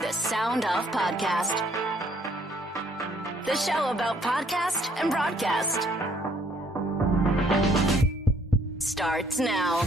The Sound Off Podcast. The show about podcast and broadcast. Starts now.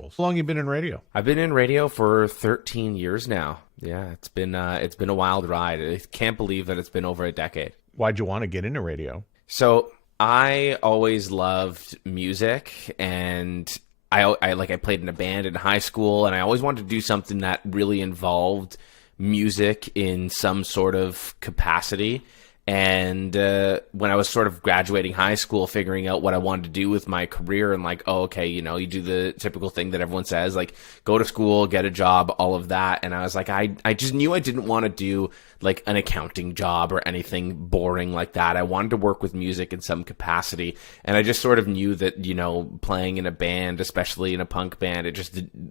How long you been in radio? I've been in radio for 13 years now. Yeah, it's been a wild ride. I can't believe that it's been over a decade. Why'd you want to get into radio? So I always loved music, and I played in a band in high school, and I always wanted to do something that really involved music in some sort of capacity. And when I was sort of graduating high school, figuring out what I wanted to do with my career, and like, oh, okay, you know, you do the typical thing that everyone says, like go to school, get a job, all of that. And I was like, I just knew I didn't want to do like an accounting job or anything boring like that. I wanted to work with music in some capacity. And I just sort of knew that, you know, playing in a band, especially in a punk band,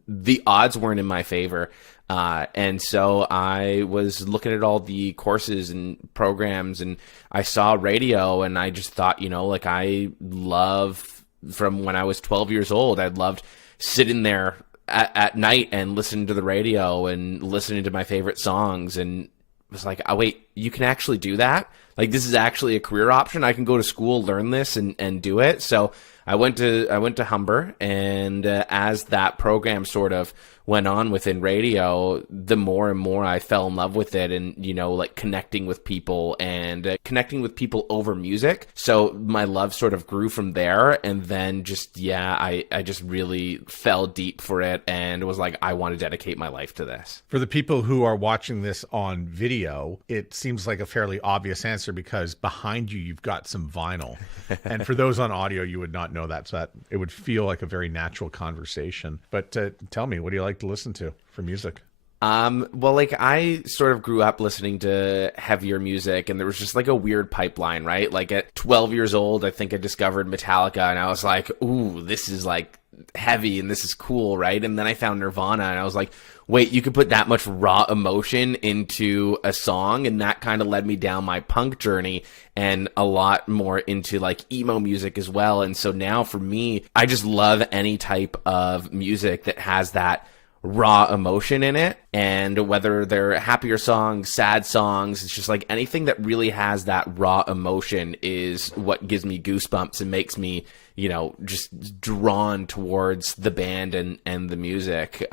the odds weren't in my favor. And so I was looking at all the courses and programs, and I saw radio, and I just thought, you know, like from when I was 12 years old, I loved sitting there at night and listening to the radio and listening to my favorite songs, and was like, oh wait, you can actually do that? Like, this is actually a career option. I can go to school, learn this, and do it. So I went to Humber, and as that program sort of went on within radio, the more and more I fell in love with it, and, you know, like connecting with people and connecting with people over music. So my love sort of grew from there, and then just, yeah, I just really fell deep for it and was like, I want to dedicate my life to this. For the people who are watching this on video, it seems like a fairly obvious answer because behind you, you've got some vinyl. And for those on audio, you would not know that, so that it would feel like a very natural conversation. But tell me, what do you like to listen to for music? Well, like I sort of grew up listening to heavier music, and there was just like a weird pipeline, right? Like at 12 years old, I think I discovered Metallica, and I was like, ooh, this is like heavy and this is cool, right? And then I found Nirvana, and I was like, wait, you could put that much raw emotion into a song, and that kind of led me down my punk journey and a lot more into like emo music as well. And so now for me, I just love any type of music that has that raw emotion in it, and whether they're happier songs, sad songs, it's just like anything that really has that raw emotion is what gives me goosebumps and makes me, you know, just drawn towards the band and the music.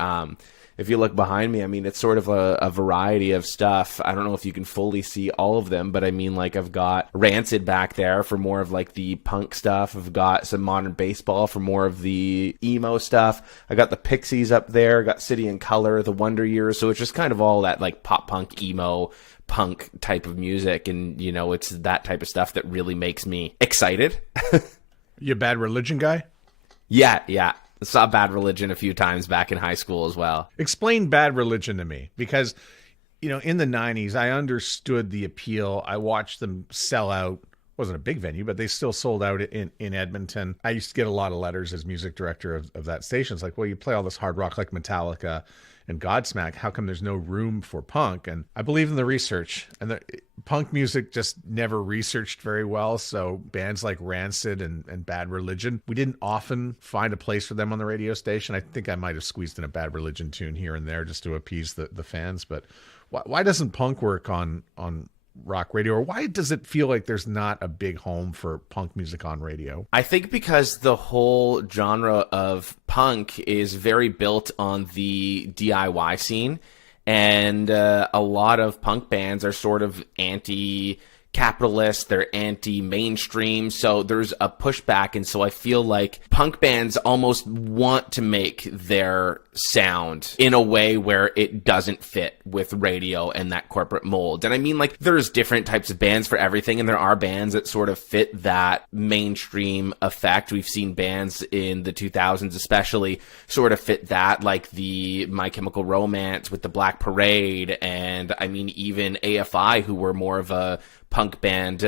If you look behind me, I mean, it's sort of a variety of stuff. I don't know if you can fully see all of them, but I mean, like, I've got Rancid back there for more of like the punk stuff. I've got some Modern Baseball for more of the emo stuff. I got the Pixies up there. I got City and Color, the Wonder Years. So it's just kind of all that like pop punk, emo, punk type of music. And, you know, it's that type of stuff that really makes me excited. You a Bad Religion guy? Yeah. Saw Bad Religion a few times back in high school as well. Explain Bad Religion to me, because, you know, in the 90s, I understood the appeal. I watched them sell out. Wasn't a big venue, but they still sold out in Edmonton. I used to get a lot of letters as music director of that station. It's like, well, you play all this hard rock like Metallica and Godsmack. How come there's no room for punk? And I believe in the research. And the punk music just never researched very well. So bands like Rancid and Bad Religion, we didn't often find a place for them on the radio station. I think I might have squeezed in a Bad Religion tune here and there just to appease the fans. But why doesn't punk work on rock radio, or why does it feel like there's not a big home for punk music on radio? I think because the whole genre of punk is very built on the DIY scene, and a lot of punk bands are sort of anti-capitalist, they're anti-mainstream, so there's a pushback. And so I feel like punk bands almost want to make their sound in a way where it doesn't fit with radio and that corporate mold. And I mean, like, there's different types of bands for everything, and there are bands that sort of fit that mainstream effect. We've seen bands in the 2000s especially sort of fit that, like the My Chemical Romance with the Black Parade, and I mean even AFI, who were more of a punk band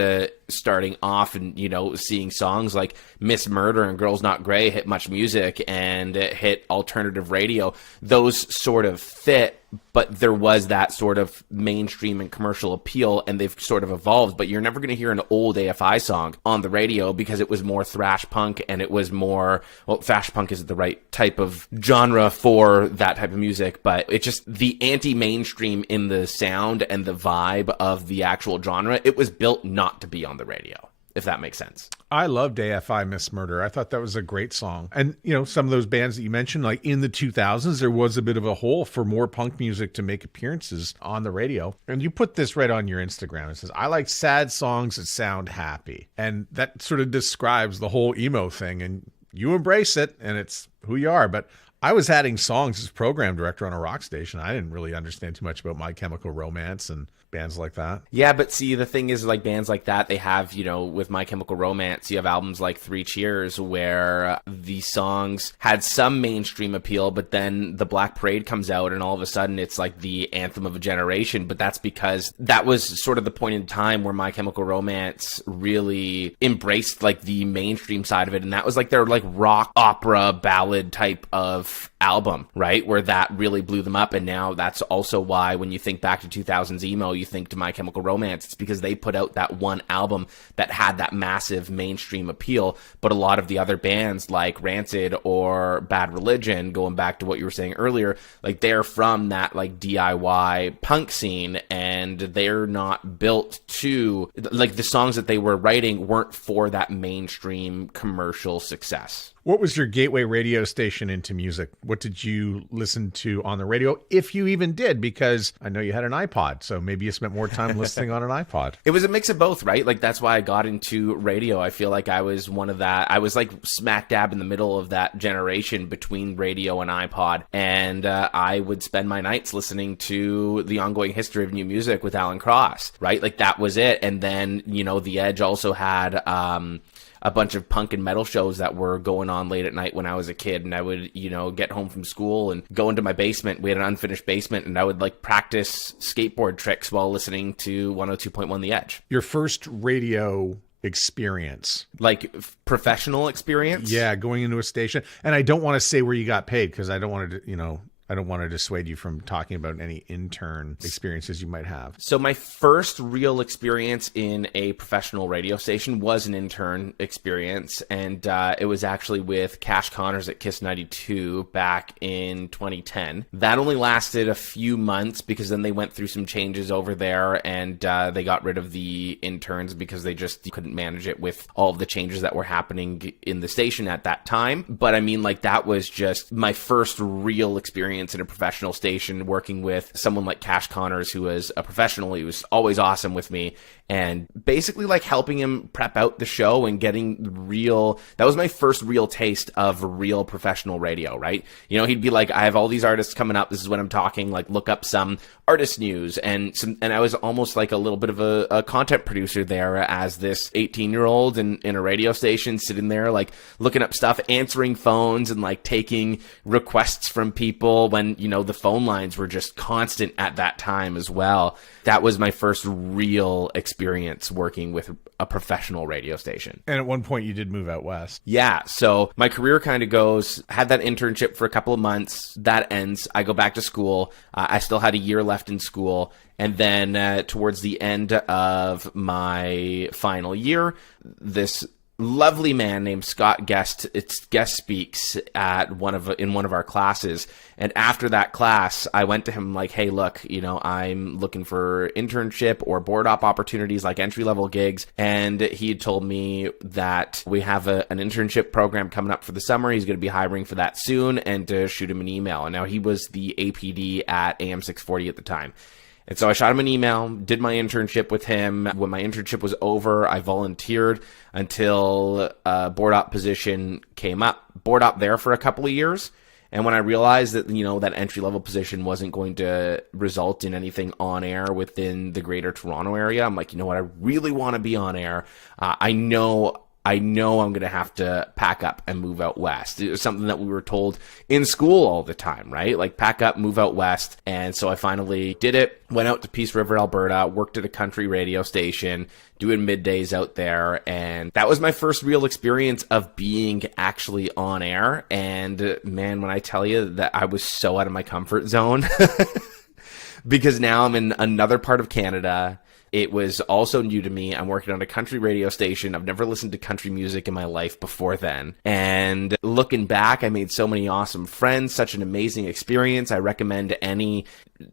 starting off and, seeing songs like Miss Murder and Girls Not Grey hit Much Music and hit alternative radio. Those sort of fit, but there was that sort of mainstream and commercial appeal, and they've sort of evolved. But you're never going to hear an old AFI song on the radio because it was more thrash punk, and it was more, well, thrash punk isn't the right type of genre for that type of music, but it's just the anti-mainstream in the sound and the vibe of the actual genre. It was built not to be on the radio, if that makes sense. I loved AFI Miss Murder. I thought that was a great song. And, some of those bands that you mentioned, like in the 2000s, there was a bit of a hole for more punk music to make appearances on the radio. And you put this right on your Instagram. It says, I like sad songs that sound happy. And that sort of describes the whole emo thing. And you embrace it, and it's who you are. But I was adding songs as program director on a rock station. I didn't really understand too much about My Chemical Romance and bands like that. Yeah, but see, the thing is, like, bands like that, they have, with My Chemical Romance, you have albums like Three Cheers where the songs had some mainstream appeal, but then The Black Parade comes out and all of a sudden it's like the anthem of a generation. But that's because that was sort of the point in time where My Chemical Romance really embraced like the mainstream side of it, and that was like their like rock opera ballad type of album, right, where that really blew them up. And now that's also why when you think back to 2000s emo, you think to My Chemical Romance. It's because they put out that one album that had that massive mainstream appeal. But a lot of the other bands like Rancid or Bad Religion, going back to what you were saying earlier, like they're from that like DIY punk scene, and they're not built to, like, the songs that they were writing weren't for that mainstream commercial success. What was your gateway radio station into music? What did you listen to on the radio, if you even did? Because I know you had an iPod, so maybe you spent more time listening on an iPod. It was a mix of both, right? Like, that's why I got into radio. I feel like I was I was like smack dab in the middle of that generation between radio and iPod. And I would spend my nights listening to The Ongoing History of New Music with Alan Cross, right? Like, that was it. And then, The Edge also had a bunch of punk and metal shows that were going on late at night when I was a kid. And I would, get home from school and go into my basement. We had an unfinished basement, and I would like practice skateboard tricks while listening to 102.1 The Edge. Your first radio experience, like professional experience? Yeah, going into a station. And I don't want to say where you got paid because I don't want to, I don't want to dissuade you from talking about any intern experiences you might have. So my first real experience in a professional radio station was an intern experience, and it was actually with Cash Connors at Kiss 92 back in 2010. That only lasted a few months because then they went through some changes over there, and they got rid of the interns because they just couldn't manage it with all of the changes that were happening in the station at that time. But I mean, like, that was just my first real experience in a professional station, working with someone like Cash Connors, who was a professional. He was always awesome with me, and basically like helping him prep out the show and getting real. That was my first real taste of real professional radio, right? He'd be like, I have all these artists coming up. This is what I'm talking. Like, look up some artist news, and I was almost like a little bit of a content producer there as this 18-year-old in a radio station, sitting there like looking up stuff, answering phones, and like taking requests from people when, the phone lines were just constant at that time as well. That was my first real experience working with a professional radio station. And at one point you did move out west. Yeah. So my career kind of had that internship for a couple of months. That ends. I go back to school. I still had a year left in school. And then towards the end of my final year, this lovely man named Scott guest speaks in one of our classes. And after that class, I went to him like, hey, look, I'm looking for internship or board op opportunities, like entry-level gigs. And he had told me that we have an internship program coming up for the summer. He's going to be hiring for that soon, and to shoot him an email. And now he was the APD at AM 640 at the time. And so I shot him an email, did my internship with him. When my internship was over, I volunteered until a board op position came up. Board op there for a couple of years. And when I realized that, that entry-level position wasn't going to result in anything on air within the greater Toronto area, I'm like, you know what? I really want to be on air. I know I know I'm going to have to pack up and move out west. It was something that we were told in school all the time, right? Like, pack up, move out west. And so I finally did it, went out to Peace River, Alberta, worked at a country radio station, doing middays out there. And that was my first real experience of being actually on air. And man, when I tell you that I was so out of my comfort zone, because now I'm in another part of Canada. It was also new to me. I'm working on a country radio station. I've never listened to country music in my life before then. And looking back, I made so many awesome friends, such an amazing experience. I recommend any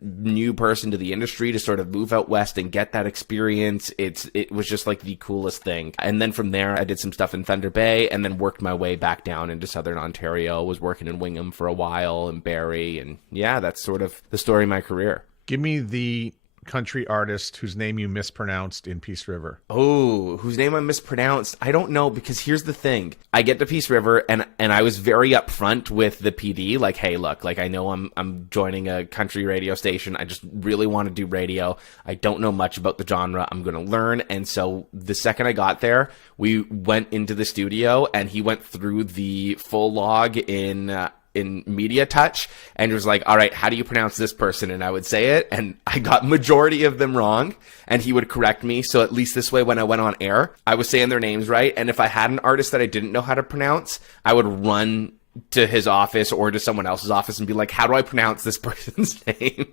new person to the industry to sort of move out west and get that experience. It was just like the coolest thing. And then from there, I did some stuff in Thunder Bay and then worked my way back down into Southern Ontario. Was working in Wingham for a while and Barrie. And yeah, that's sort of the story of my career. Give me the country artist whose name you mispronounced in Peace River. Oh, whose name I mispronounced? I don't know, because here's the thing. I get to Peace River and I was very upfront with the PD, like, hey, look, like, I know I'm joining a country radio station. I just really want to do radio. I don't know much about the genre. I'm going to learn. And so the second I got there, we went into the studio and he went through the full log in Media Touch and was like, all right, how do you pronounce this person? And I would say it, and I got majority of them wrong, and he would correct me. So at least this way, when I went on air, I was saying their names right. And if I had an artist that I didn't know how to pronounce, I would run to his office or to someone else's office and be like, how do I pronounce this person's name?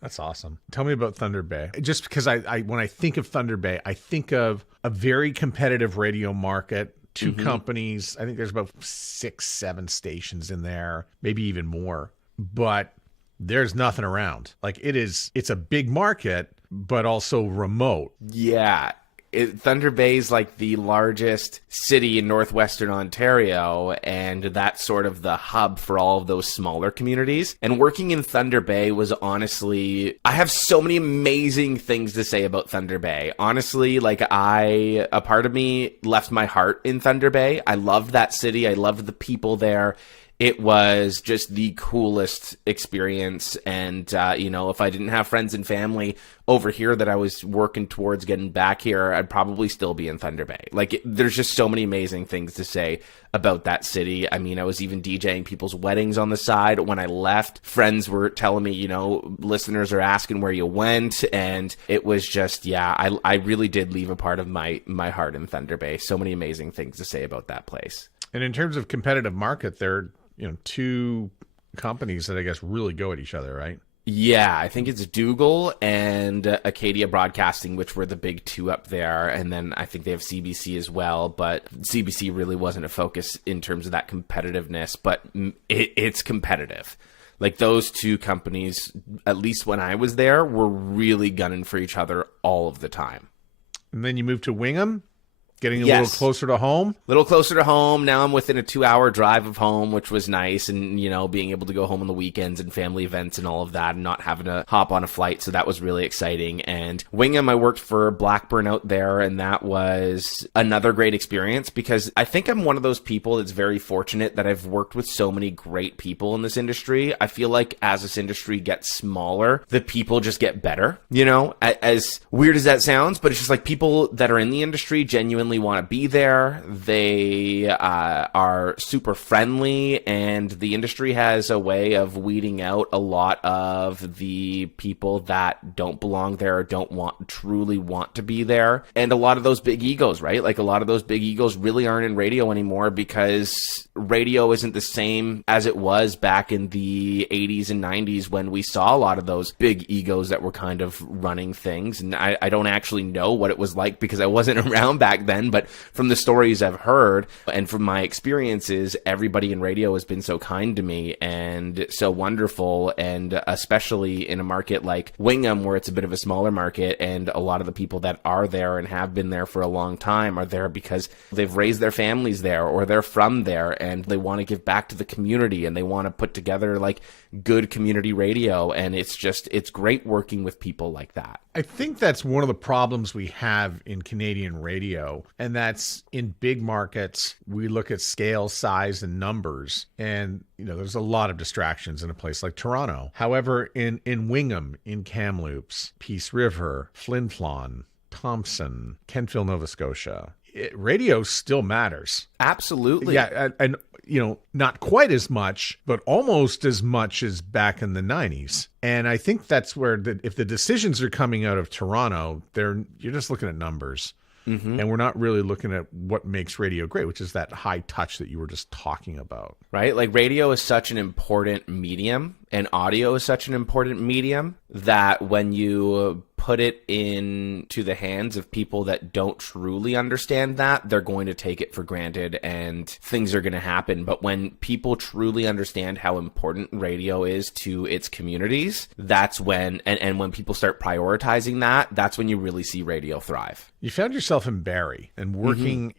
That's awesome. Tell me about Thunder Bay. Just because I when I think of Thunder Bay, I think of a very competitive radio market. Two companies. I think there's about 6, 7 stations in there, maybe even more. But there's nothing around. Like, it's a big market, but also remote. Yeah. Thunder Bay is like the largest city in northwestern Ontario, and that's sort of the hub for all of those smaller communities. And working in Thunder Bay was honestly, I have so many amazing things to say about Thunder Bay. Honestly, like, a part of me left my heart in Thunder Bay. I loved that city. I loved the people there. It was just the coolest experience. And, if I didn't have friends and family over here that I was working towards getting back here, I'd probably still be in Thunder Bay. Like, there's just so many amazing things to say about that city. I mean, I was even DJing people's weddings on the side. When I left, friends were telling me, listeners are asking where you went. And it was just, I really did leave a part of my heart in Thunder Bay. So many amazing things to say about that place. And in terms of competitive market, there are two companies that I guess really go at each other, right? Yeah, I think it's Dougal and Acadia Broadcasting, which were the big two up there. And then I think they have CBC as well, but CBC really wasn't a focus in terms of that competitiveness, but it's competitive. Like, those two companies, at least when I was there, were really gunning for each other all of the time. And then you moved to Wingham? Getting a little closer to home? A little closer to home. Now I'm within a 2-hour drive of home, which was nice. And, being able to go home on the weekends and family events and all of that and not having to hop on a flight. So that was really exciting. And Wingham, I worked for Blackburn out there. And that was another great experience because I think I'm one of those people that's very fortunate that I've worked with so many great people in this industry. I feel like as this industry gets smaller, the people just get better, as weird as that sounds. But it's just like people that are in the industry genuinely want to be there. They are super friendly, and the industry has a way of weeding out a lot of the people that don't belong there or don't truly want to be there. And a lot of those big egos, right? Like, a lot of those big egos really aren't in radio anymore because radio isn't the same as it was back in the 80s and 90s when we saw a lot of those big egos that were kind of running things. And I don't actually know what it was like because I wasn't around back then, but from the stories I've heard and from my experiences, everybody in radio has been so kind to me and so wonderful. And especially in a market like Wingham, where it's a bit of a smaller market, and a lot of the people that are there and have been there for a long time are there because they've raised their families there or they're from there and they want to give back to the community and they want to put together like good community radio. And it's great working with people like that. I think that's one of the problems we have in Canadian radio, and that's in big markets, we look at scale, size, and numbers, and there's a lot of distractions in a place like Toronto. However, in Wingham, in Kamloops, Peace River, Flin Flon, Thompson, Kentville, Nova Scotia, radio still matters. Absolutely. Yeah, and not quite as much, but almost as much as back in the 90s. And I think that's where if the decisions are coming out of Toronto, you're just looking at numbers. Mm-hmm. And we're not really looking at what makes radio great, which is that high touch that you were just talking about. Right? Like radio is such an important medium and audio is such an important medium that when you put it into the hands of people that don't truly understand that, they're going to take it for granted and things are going to happen. But when people truly understand how important radio is to its communities, that's when, and when people start prioritizing that, that's when you really see radio thrive. You found yourself in Barrie and working,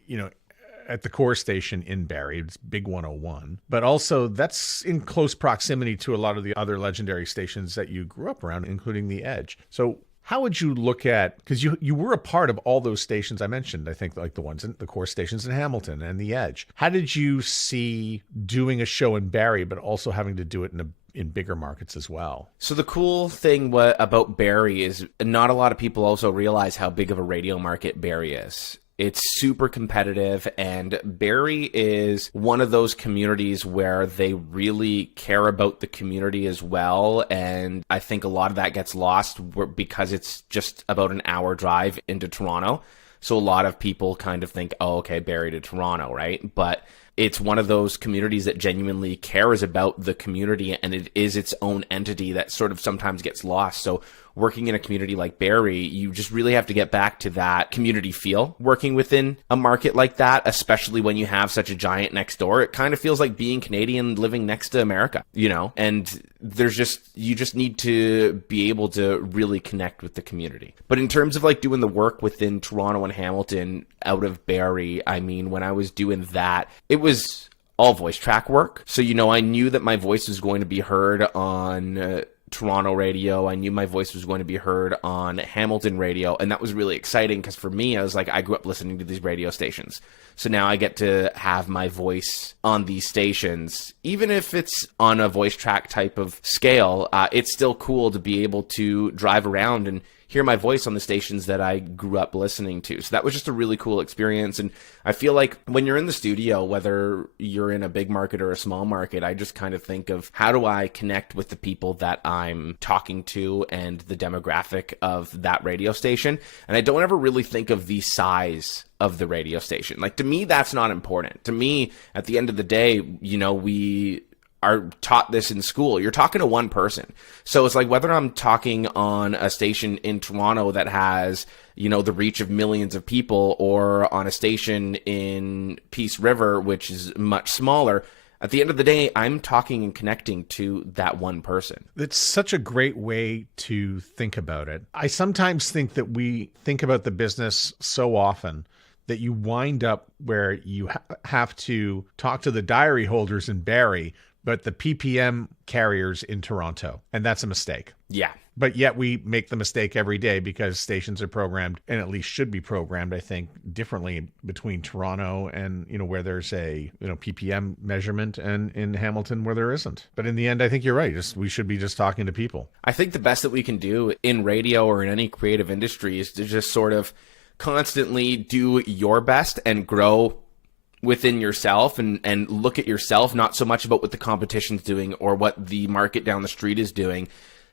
at the core station in Barrie. It's Big 101. But also that's in close proximity to a lot of the other legendary stations that you grew up around, including The Edge. So how would you look at, because you were a part of all those stations I mentioned, I think like the ones in the core stations in Hamilton and The Edge. How did you see doing a show in Barrie, but also having to do it in bigger markets as well? So the cool thing about Barrie is not a lot of people also realize how big of a radio market Barrie is. It's super competitive, and Barrie is one of those communities where they really care about the community as well, and I think a lot of that gets lost because it's just about an hour drive into Toronto. So a lot of people kind of think, oh, okay, Barrie to Toronto, right? But it's one of those communities that genuinely cares about the community, and it is its own entity that sort of sometimes gets lost. So working in a community like Barrie, you just really have to get back to that community feel working within a market like that, especially when you have such a giant next door. It kind of feels like being Canadian living next to America, and you just need to be able to really connect with the community. But in terms of like doing the work within Toronto and Hamilton out of Barrie, I mean, when I was doing that, it was all voice track work. So, I knew that my voice was going to be heard on Toronto radio. I knew my voice was going to be heard on Hamilton radio, and that was really exciting because for me, I was like, I grew up listening to these radio stations. So now I get to have my voice on these stations. Even if it's on a voice track type of scale, it's still cool to be able to drive around and hear my voice on the stations that I grew up listening to. So that was just a really cool experience. And I feel like when you're in the studio, whether you're in a big market or a small market, I just kind of think of how do I connect with the people that I'm talking to and the demographic of that radio station. And I don't ever really think of the size of the radio station. Like, to me, that's not important. To me, at the end of the day, we are taught this in school. You're talking to one person. So it's like whether I'm talking on a station in Toronto that has, the reach of millions of people, or on a station in Peace River, which is much smaller, at the end of the day, I'm talking and connecting to that one person. It's such a great way to think about it. I sometimes think that we think about the business so often that you wind up where you have to talk to the diary holders in Barrie, but the PPM carriers in Toronto. And that's a mistake. Yeah. But yet we make the mistake every day because stations are programmed, and at least should be programmed, I think, differently between Toronto and, where there's a, PPM measurement, and in Hamilton where there isn't. But in the end, I think you're right. We should be just talking to people. I think the best that we can do in radio or in any creative industry is to just sort of constantly do your best and grow within yourself and look at yourself, not so much about what the competition's doing or what the market down the street is doing.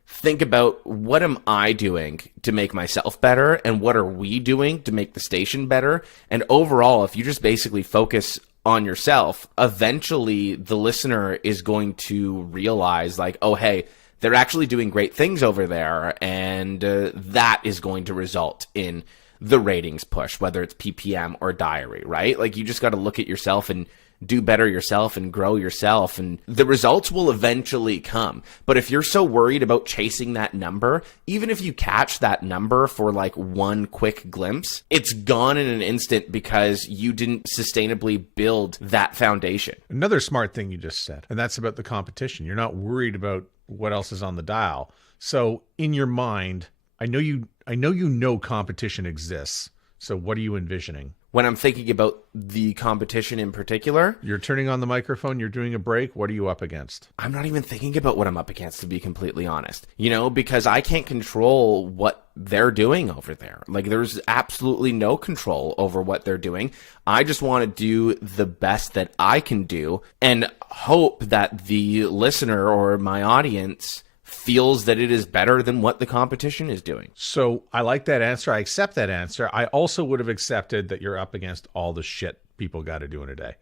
Think about, what am I doing to make myself better, and what are we doing to make the station better? And overall, if you just basically focus on yourself, eventually the listener is going to realize like, oh, hey, they're actually doing great things over there. And that is going to result in the ratings push, whether it's PPM or diary, right? Like, you just got to look at yourself and do better yourself and grow yourself, and the results will eventually come. But if you're so worried about chasing that number, even if you catch that number for like one quick glimpse, it's gone in an instant because you didn't sustainably build that foundation. Another smart thing you just said, and that's about the competition. You're not worried about what else is on the dial. So in your mind, I know competition exists. So what are you envisioning? when I'm thinking about the competition in particular, You're turning on the microphone, you're doing a break. What are you up against? I'm not even thinking about what I'm up against, to be completely honest, because I can't control what they're doing over there. Like, there's absolutely no control over what they're doing. I just want to do the best that I can do and hope that the listener or my audience feels that it is better than what the competition is doing. So I like that answer. I accept that answer. I also would have accepted that you're up against all the shit people got to do in a day.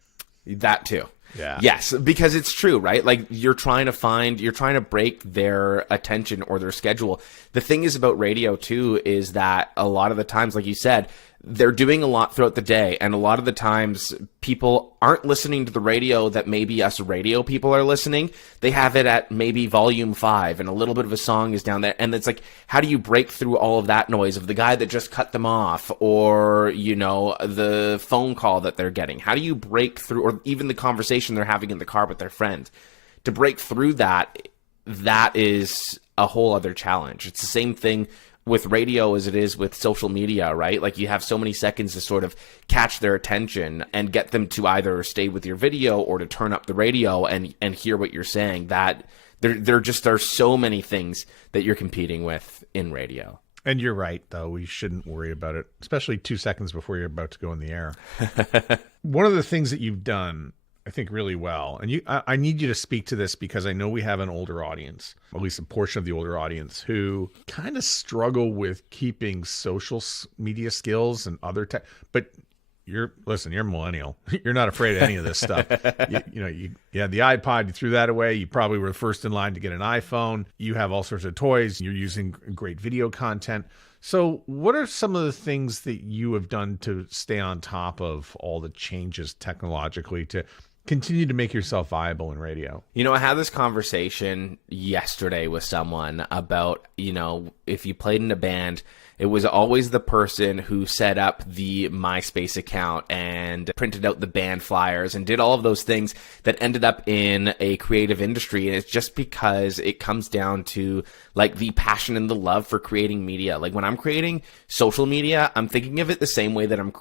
That too. Yeah. Yes, because it's true, right? Like, you're trying to break their attention or their schedule. The thing is about radio too is that a lot of the times, like you said, they're doing a lot throughout the day, and a lot of the times people aren't listening to the radio that maybe us radio people are listening. They have it at maybe volume 5 and a little bit of a song is down there, and it's like, how do you break through all of that noise of the guy that just cut them off, or the phone call that they're getting? How do you break through, or even the conversation they're having in the car with their friends? To break through that is a whole other challenge. It's the same thing with radio as it is with social media, right? Like, you have so many seconds to sort of catch their attention and get them to either stay with your video or to turn up the radio and hear what you're saying. That there just are so many things that you're competing with in radio. And you're right, though. We shouldn't worry about it, especially 2 seconds before you're about to go in the air. One of the things that you've done, I think, really well, and I need you to speak to this because I know we have an older audience, at least a portion of the older audience, who kind of struggle with keeping social media skills and other tech. But you're a millennial. You're not afraid of any of this stuff. You had the iPod, you threw that away. You probably were first in line to get an iPhone. You have all sorts of toys. You're using great video content. So what are some of the things that you have done to stay on top of all the changes technologically to continue to make yourself viable in radio? I had this conversation yesterday with someone about, if you played in a band, it was always the person who set up the MySpace account and printed out the band flyers and did all of those things that ended up in a creative industry. And it's just because it comes down to like the passion and the love for creating media. Like, when I'm creating social media, I'm thinking of it the same way that I'm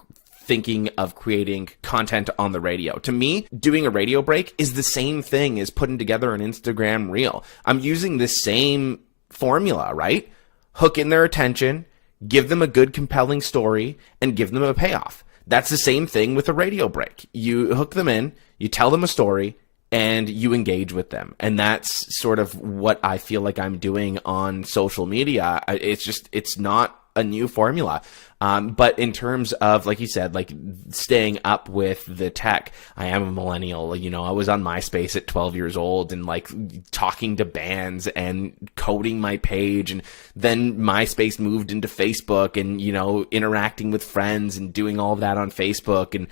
thinking of creating content on the radio. To me, doing a radio break is the same thing as putting together an Instagram reel. I'm using the same formula, right? Hook in their attention, give them a good, compelling story, and give them a payoff. That's the same thing with a radio break. You hook them in, you tell them a story, and you engage with them. And that's sort of what I feel like I'm doing on social media. It's not a new formula. But in terms of, like you said, like staying up with the tech, I am a millennial. I was on MySpace at 12 years old and like talking to bands and coding my page. And then MySpace moved into Facebook and, interacting with friends and doing all of that on Facebook and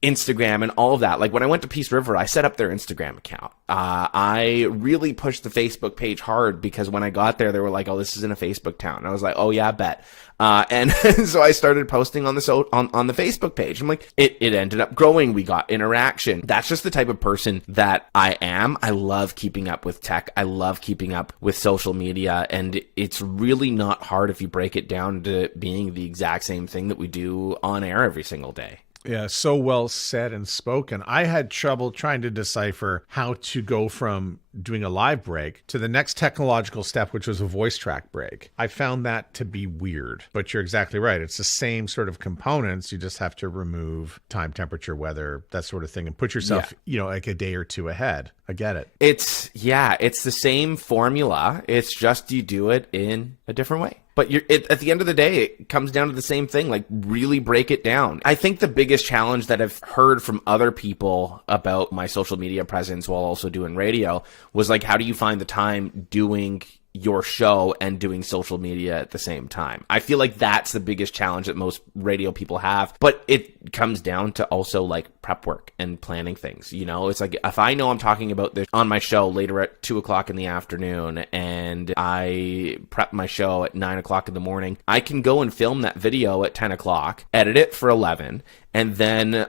Instagram and all of that. Like, when I went to Peace River, I set up their Instagram account. I really pushed the Facebook page hard because when I got there, they were like, "Oh, this isn't a Facebook town." And I was like, "Oh yeah, I bet." And so I started posting on the on the Facebook page. I'm like, it ended up growing. We got interaction. That's just the type of person that I am. I love keeping up with tech. I love keeping up with social media. And it's really not hard if you break it down to being the exact same thing that we do on air every single day. Yeah, so well said and spoken. I had trouble trying to decipher how to go from doing a live break to the next technological step, which was a voice track break. I found that to be weird, but you're exactly right. It's the same sort of components. You just have to remove time, temperature, weather, that sort of thing, and put yourself, like a day or two ahead. I get it. It's the same formula. It's just you do it in a different way. But at the end of the day, it comes down to the same thing, like really break it down. I think the biggest challenge that I've heard from other people about my social media presence while also doing radio was like, how do you find the time doing your show and doing social media at the same time? I feel like that's the biggest challenge that most radio people have, but it comes down to also like prep work and planning things. It's like, if I know I'm talking about this on my show later at 2:00 in the afternoon and I prep my show at 9:00 in the morning, I can go and film that video at 10:00, edit it for 11, and then,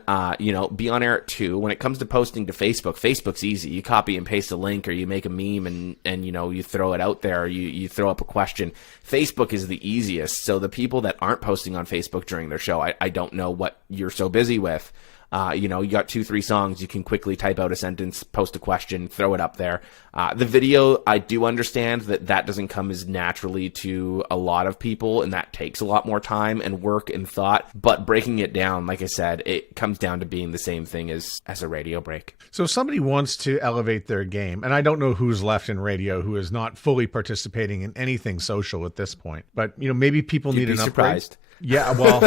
be on air at 2. When it comes to posting to Facebook, Facebook's easy. You copy and paste a link, or you make a meme and you throw it out there, or you throw up a question. Facebook is the easiest. So the people that aren't posting on Facebook during their show, I don't know what you're so busy with. You got 2-3 songs, you can quickly type out a sentence, post a question, throw it up there. The video, I do understand that doesn't come as naturally to a lot of people, and that takes a lot more time and work and thought. But breaking it down, like I said, it comes down to being the same thing as a radio break. So if somebody wants to elevate their game, and I don't know who's left in radio who is not fully participating in anything social at this point, but maybe people need an upgrade. Surprised. Yeah, well,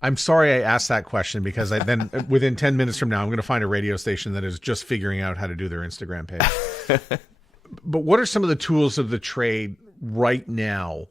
I'm sorry I asked that question, because then within 10 minutes from now, I'm going to find a radio station that is just figuring out how to do their Instagram page. But what are some of the tools of the trade right now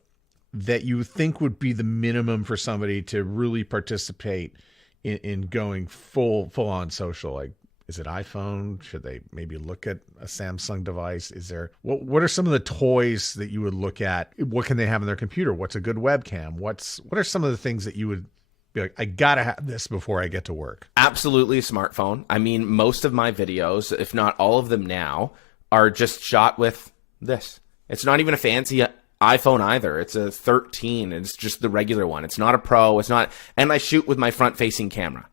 that you think would be the minimum for somebody to really participate in going full on social? Like, is it iPhone? Should they maybe look at a Samsung device? Is there what are some of the toys that you would look at? What can they have on their computer? What's a good webcam? What are some of the things that you would be like, I gotta have this before I get to work? Absolutely a smartphone. I mean, most of my videos, if not all of them now, are just shot with this. It's not even a fancy iPhone either. It's a 13. It's just the regular one. It's not a Pro. It's not, and I shoot with my front-facing camera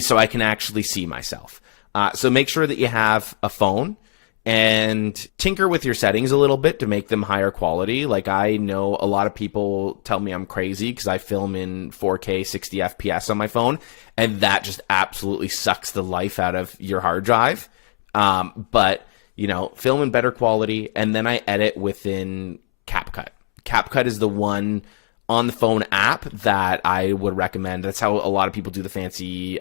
so I can actually see myself. So make sure that you have a phone and tinker with your settings a little bit to make them higher quality. Like, I know a lot of people tell me I'm crazy because I film in 4K 60 FPS on my phone, and that just absolutely sucks the life out of your hard drive. But film in better quality, and then I edit within CapCut. CapCut is the one on the phone app that I would recommend. That's how a lot of people do the fancy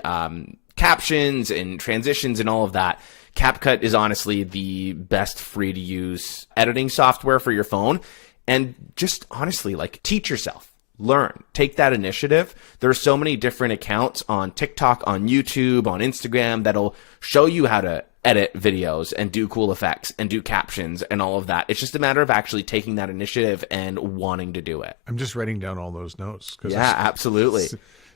captions and transitions and all of that. CapCut is honestly the best free to use editing software for your phone. And just honestly, like, teach yourself, learn, take that initiative. There are so many different accounts on TikTok, on YouTube, on Instagram that'll show you how to edit videos and do cool effects and do captions and all of that. It's just a matter of actually taking that initiative and wanting to do it. I'm just writing down all those notes. Yeah, absolutely.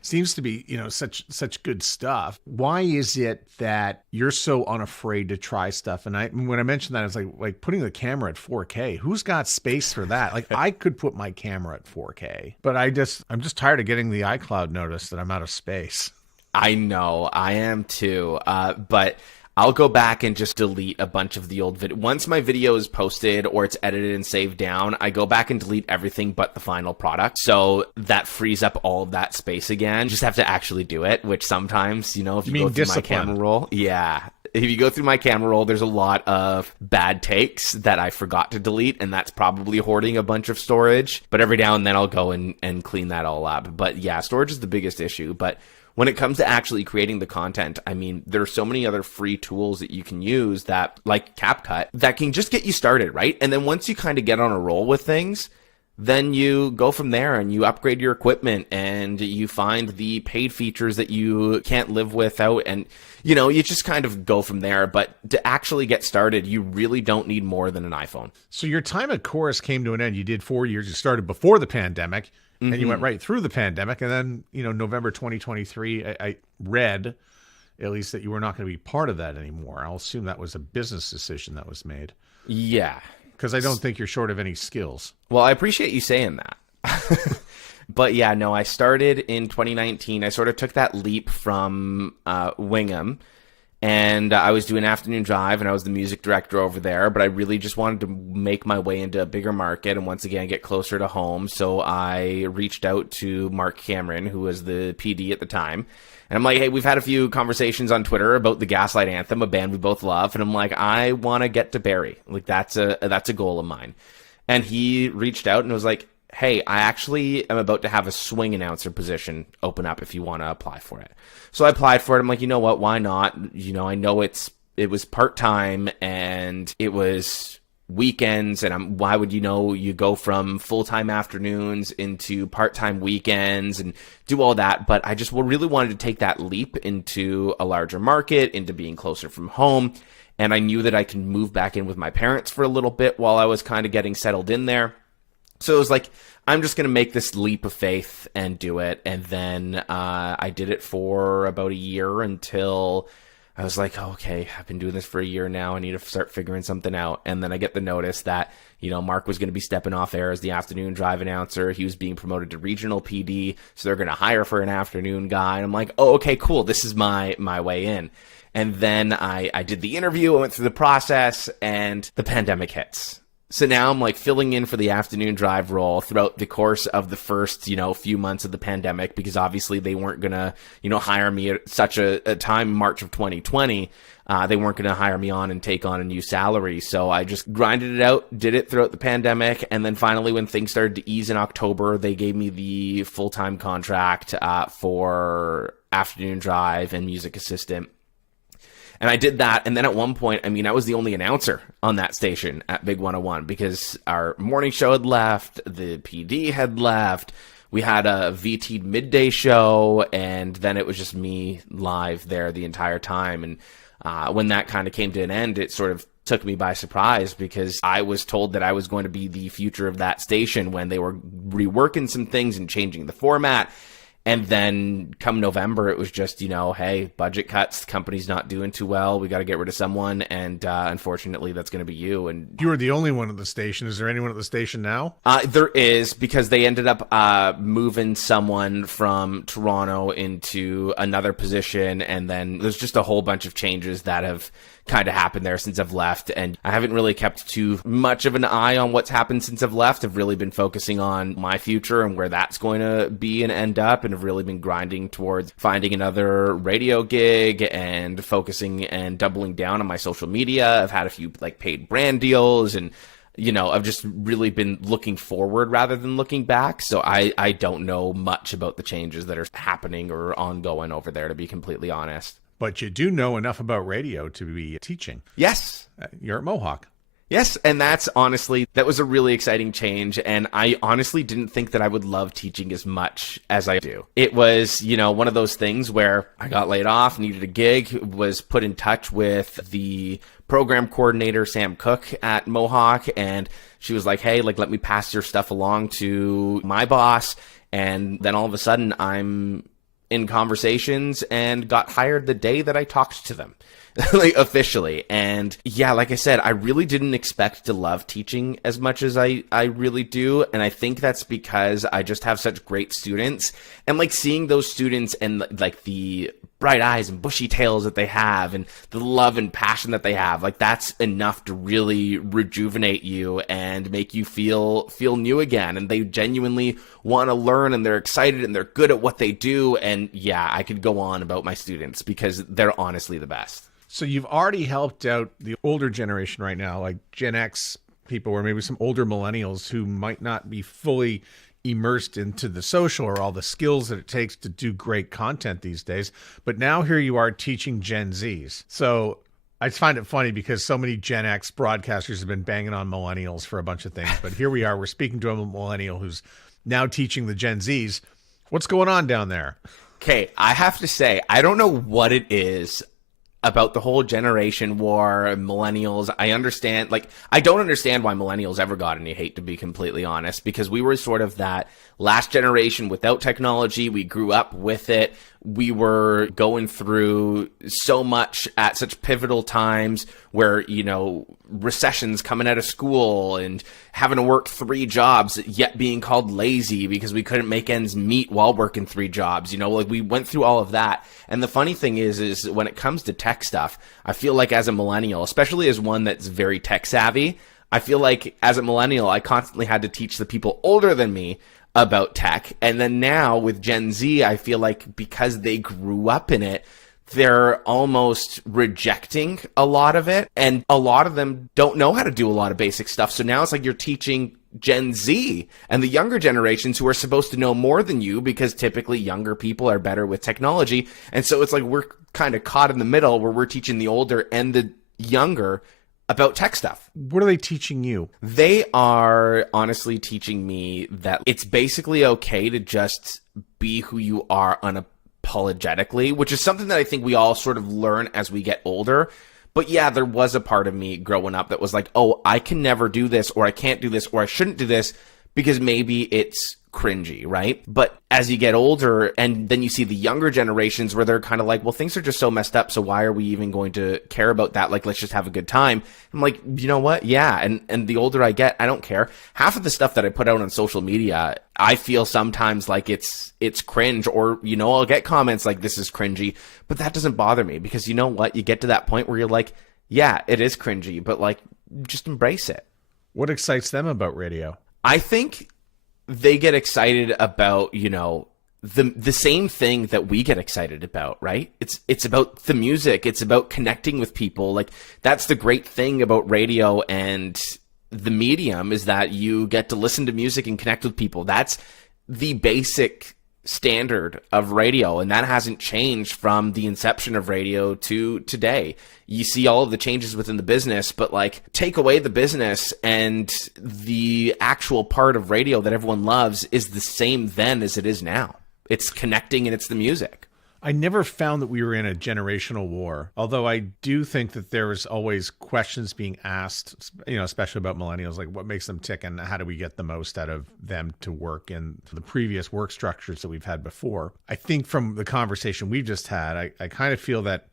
Seems to be, such good stuff. Why is it that you're so unafraid to try stuff? And when I mentioned that, I was like putting the camera at 4K. Who's got space for that? Like, I could put my camera at 4K, but I'm just tired of getting the iCloud notice that I'm out of space. I know, I am too. But I'll go back and just delete a bunch of the old video. Once my video is posted or it's edited and saved down, I go back and delete everything but the final product. So that frees up all of that space again. Just have to actually do it, which sometimes, if you go through my camera roll. Yeah. If you go through my camera roll, there's a lot of bad takes that I forgot to delete, and that's probably hoarding a bunch of storage. But every now and then I'll go and clean that all up. But yeah, storage is the biggest issue. But when it comes to actually creating the content, I mean, there are so many other free tools that you can use that, like CapCut, that can just get you started, right? And then once you kind of get on a roll with things, then you go from there and you upgrade your equipment and you find the paid features that you can't live without. And, you just kind of go from there. But to actually get started, you really don't need more than an iPhone. So your time at Chorus came to an end. You did 4 years. You started before the pandemic. And you went right through the pandemic. And then, November 2023, I read, at least, that you were not going to be part of that anymore. I'll assume that was a business decision that was made. Yeah. Because I don't think you're short of any skills. Well, I appreciate you saying that. But yeah, no, I started in 2019. I sort of took that leap from Wingham. And I was doing afternoon drive, and I was the music director over there, but I really just wanted to make my way into a bigger market and once again get closer to home. So I reached out to Mark Cameron, who was the PD at the time. And I'm like, hey, we've had a few conversations on Twitter about the Gaslight Anthem, a band we both love. And I'm like, I want to get to Barrie. Like, that's a goal of mine. And he reached out and was like, hey, I actually am about to have a swing announcer position open up if you want to apply for it. So I applied for it. I'm like, you know what? Why not? I know it was part-time and it was weekends, and why would you go from full-time afternoons into part-time weekends and do all that? But I just really wanted to take that leap into a larger market, into being closer from home. And I knew that I could move back in with my parents for a little bit while I was kind of getting settled in there. So it was like, I'm just going to make this leap of faith and do it. And then I did it for about a year until I was like, oh, okay, I've been doing this for a year now. I need to start figuring something out. And then I get the notice that, Mark was going to be stepping off air as the afternoon drive announcer. He was being promoted to regional PD. So they're going to hire for an afternoon guy. And I'm like, oh, okay, cool. This is my way in. And then I did the interview. I went through the process and the pandemic hits. So now I'm like filling in for the afternoon drive role throughout the course of the first, few months of the pandemic, because obviously they weren't going to, hire me at such a time, March of 2020. They weren't going to hire me on and take on a new salary. So I just grinded it out, did it throughout the pandemic. And then finally, when things started to ease in October, they gave me the full-time contract for afternoon drive and music assistant. And I did that. And then at one point, I was the only announcer on that station at Big 101 because our morning show had left, the PD had left, we had a VT midday show, and then it was just me live there the entire time. And when that kind of came to an end, it sort of took me by surprise because I was told that I was going to be the future of that station when they were reworking some things and changing the format. And then come November, it was just, hey, budget cuts, the company's not doing too well. We got to get rid of someone. And unfortunately, that's going to be you. And you were the only one at the station. Is there anyone at the station now? There is, because they ended up moving someone from Toronto into another position. And then there's just a whole bunch of changes that have kind of happened there since I've left. And I haven't really kept too much of an eye on what's happened since I've left. I've really been focusing on my future and where that's going to be and end up. And I've really been grinding towards finding another radio gig and focusing and doubling down on my social media. I've had a few paid brand deals, and I've just really been looking forward rather than looking back. So I don't know much about the changes that are happening or ongoing over there, to be completely honest. But you do know enough about radio to be teaching. Yes. You're at Mohawk. Yes, and that was a really exciting change, and I honestly didn't think that I would love teaching as much as I do. It was, one of those things where I got laid off, needed a gig, was put in touch with the program coordinator, Sam Cook, at Mohawk, and she was like, hey, let me pass your stuff along to my boss, and then all of a sudden I'm in conversations and got hired the day that I talked to them. Officially. And yeah, like I said, I really didn't expect to love teaching as much as I really do. And I think that's because I just have such great students, and seeing those students and the bright eyes and bushy tails that they have and the love and passion that they have, that's enough to really rejuvenate you and make you feel new again. And they genuinely want to learn, and they're excited, and they're good at what they do. And yeah, I could go on about my students because they're honestly the best. So you've already helped out the older generation right now, like Gen X people, or maybe some older millennials who might not be fully immersed into the social or all the skills that it takes to do great content these days. But now here you are teaching Gen Zs. So I find it funny because so many Gen X broadcasters have been banging on millennials for a bunch of things. But here we are, we're speaking to a millennial who's now teaching the Gen Zs. What's going on down there? Okay, I have to say, I don't know what it is about the whole generation war, millennials. I understand, I don't understand why millennials ever got any hate, to be completely honest, because we were sort of that last generation without technology. We grew up with it. We were going through so much at such pivotal times where, recessions coming out of school and having to work 3 jobs, yet being called lazy because we couldn't make ends meet while working 3 jobs. We went through all of that. And the funny thing is when it comes to tech stuff, I feel like as a millennial, especially as one that's very tech savvy, I feel like as a millennial, I constantly had to teach the people older than me about tech. And then now with Gen Z, I feel like because they grew up in it, they're almost rejecting a lot of it. And a lot of them don't know how to do a lot of basic stuff. So now it's like you're teaching Gen Z and the younger generations who are supposed to know more than you, because typically younger people are better with technology. And so it's like we're kind of caught in the middle where we're teaching the older and the younger about tech stuff. What are they teaching you? They are honestly teaching me that it's basically okay to just be who you are unapologetically, which is something that I think we all sort of learn as we get older. But yeah, there was a part of me growing up that was like, oh, I can never do this, or I can't do this, or I shouldn't do this because maybe it's cringy, right? But as you get older and then you see the younger generations where they're kind of like, well, things are just so messed up, so why are we even going to care about that? Like, let's just have a good time. I'm like, you know what? Yeah. And the older I get, I don't care. Half of the stuff that I put out on social media, I feel sometimes like it's cringe, or, you know, I'll get comments like, this is cringy, but that doesn't bother me, because you know what? You get to that point where you're like, yeah, it is cringy, but like, just embrace it. What excites them about radio? I think they get excited about, you know, the same thing that we get excited about, right? It's about the music. It's about connecting with people. Like, that's the great thing about radio and the medium, is that you get to listen to music and connect with people. That's the basic standard of radio, and that hasn't changed from the inception of radio to today. You see all of the changes within the business, but like, take away the business and the actual part of radio that everyone loves is the same then as it is now. It's connecting and it's the music. I never found that we were in a generational war, although I do think that there was always questions being asked, you know, especially about millennials, like what makes them tick and how do we get the most out of them to work in the previous work structures that we've had before. I think from the conversation we've just had, I kind of feel that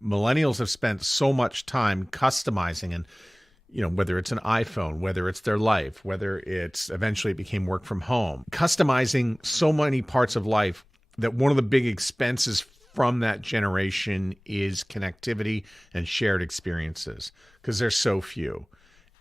millennials have spent so much time customizing, and, you know, whether it's an iPhone, whether it's their life, whether it's eventually it became work from home, customizing so many parts of life, that one of the big expenses from that generation is connectivity and shared experiences, because there's so few.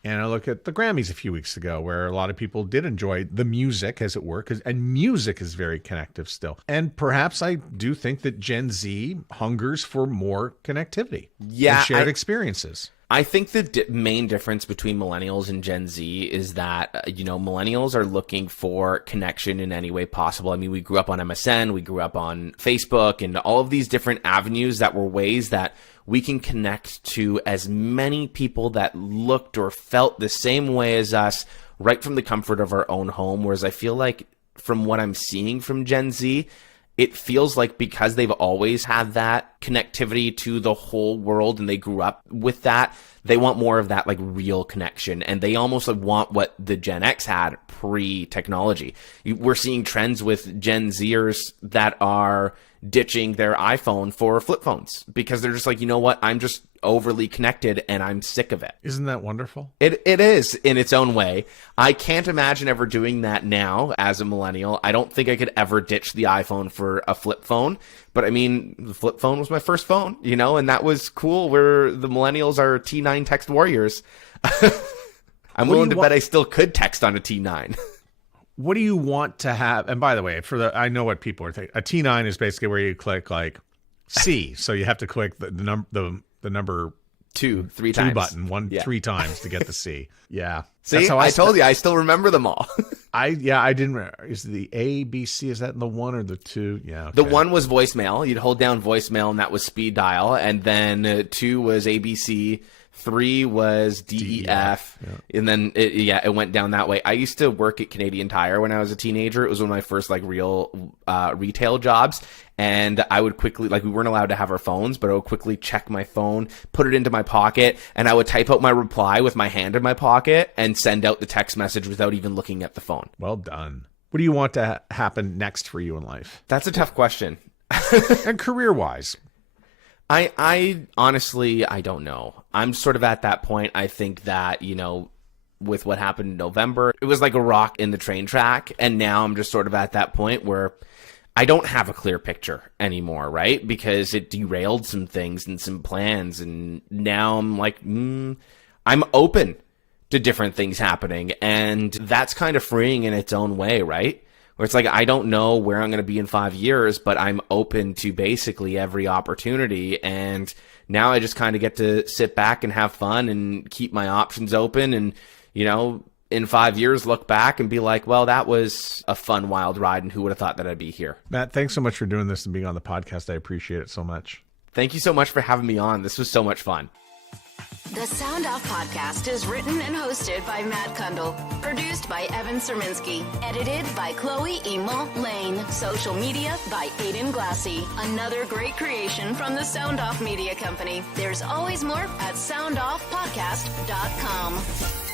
And I look at the Grammys a few weeks ago, where a lot of people did enjoy the music, as it were, and music is very connective still. And perhaps I do think that Gen Z hungers for more connectivity and shared experiences. I think the main difference between millennials and Gen Z is that, you know, millennials are looking for connection in any way possible. I mean, we grew up on MSN, we grew up on Facebook, and all of these different avenues that were ways that we can connect to as many people that looked or felt the same way as us right from the comfort of our own home. Whereas I feel like, from what I'm seeing from Gen Z, it feels like because they've always had that connectivity to the whole world and they grew up with that, they want more of that like real connection. And they almost like want what the Gen X had pre-technology. We're seeing trends with Gen Zers that are ditching their iPhone for flip phones because they're just like, you know what, I'm just overly connected and I'm sick of it. Isn't that wonderful? It is in its own way. I can't imagine ever doing that now as a millennial. I don't think I could ever ditch the iPhone for a flip phone. But I mean, the flip phone was my first phone, you know, and that was cool, where the millennials are T9 text warriors. I'm willing to bet I still could text on a T9. What do you want to have? And by the way, I know what people are thinking. A T9 is basically where you click like C. So you have to click the number two times button, three times to get the C. Yeah. See, that's how I told you, I still remember them all. I didn't remember. Is the A, B, C, is that in the 1 or the 2? Yeah. Okay. The 1 was voicemail. You'd hold down voicemail and that was speed dial. And then 2 was ABC. 3 was DEF, yeah. And then it went down that way. I used to work at Canadian Tire when I was a teenager. It was one of my first like real retail jobs, and I would quickly, like, we weren't allowed to have our phones, but I would quickly check my phone, put it into my pocket, and I would type out my reply with my hand in my pocket and send out the text message without even looking at the phone. Well done. What do you want to happen next for you in life? That's a tough question. And career-wise? I honestly, I don't know. I'm sort of at that point. I think that, you know, with what happened in November, it was like a rock in the train track. And now I'm just sort of at that point where I don't have a clear picture anymore, right? Because it derailed some things and some plans. And now I'm like, I'm open to different things happening. And that's kind of freeing in its own way, right? Where it's like, I don't know where I'm going to be in 5 years, but I'm open to basically every opportunity. And now I just kind of get to sit back and have fun and keep my options open. And, you know, in 5 years, look back and be like, well, that was a fun, wild ride. And who would have thought that I'd be here? Matt, thanks so much for doing this and being on the podcast. I appreciate it so much. Thank you so much for having me on. This was so much fun. The Sound Off Podcast is written and hosted by Matt Kundle. Produced by Evan Serminski. Edited by Chloe Emo Lane. Social media by Aiden Glassy. Another great creation from the Sound Off Media Company. There's always more at soundoffpodcast.com.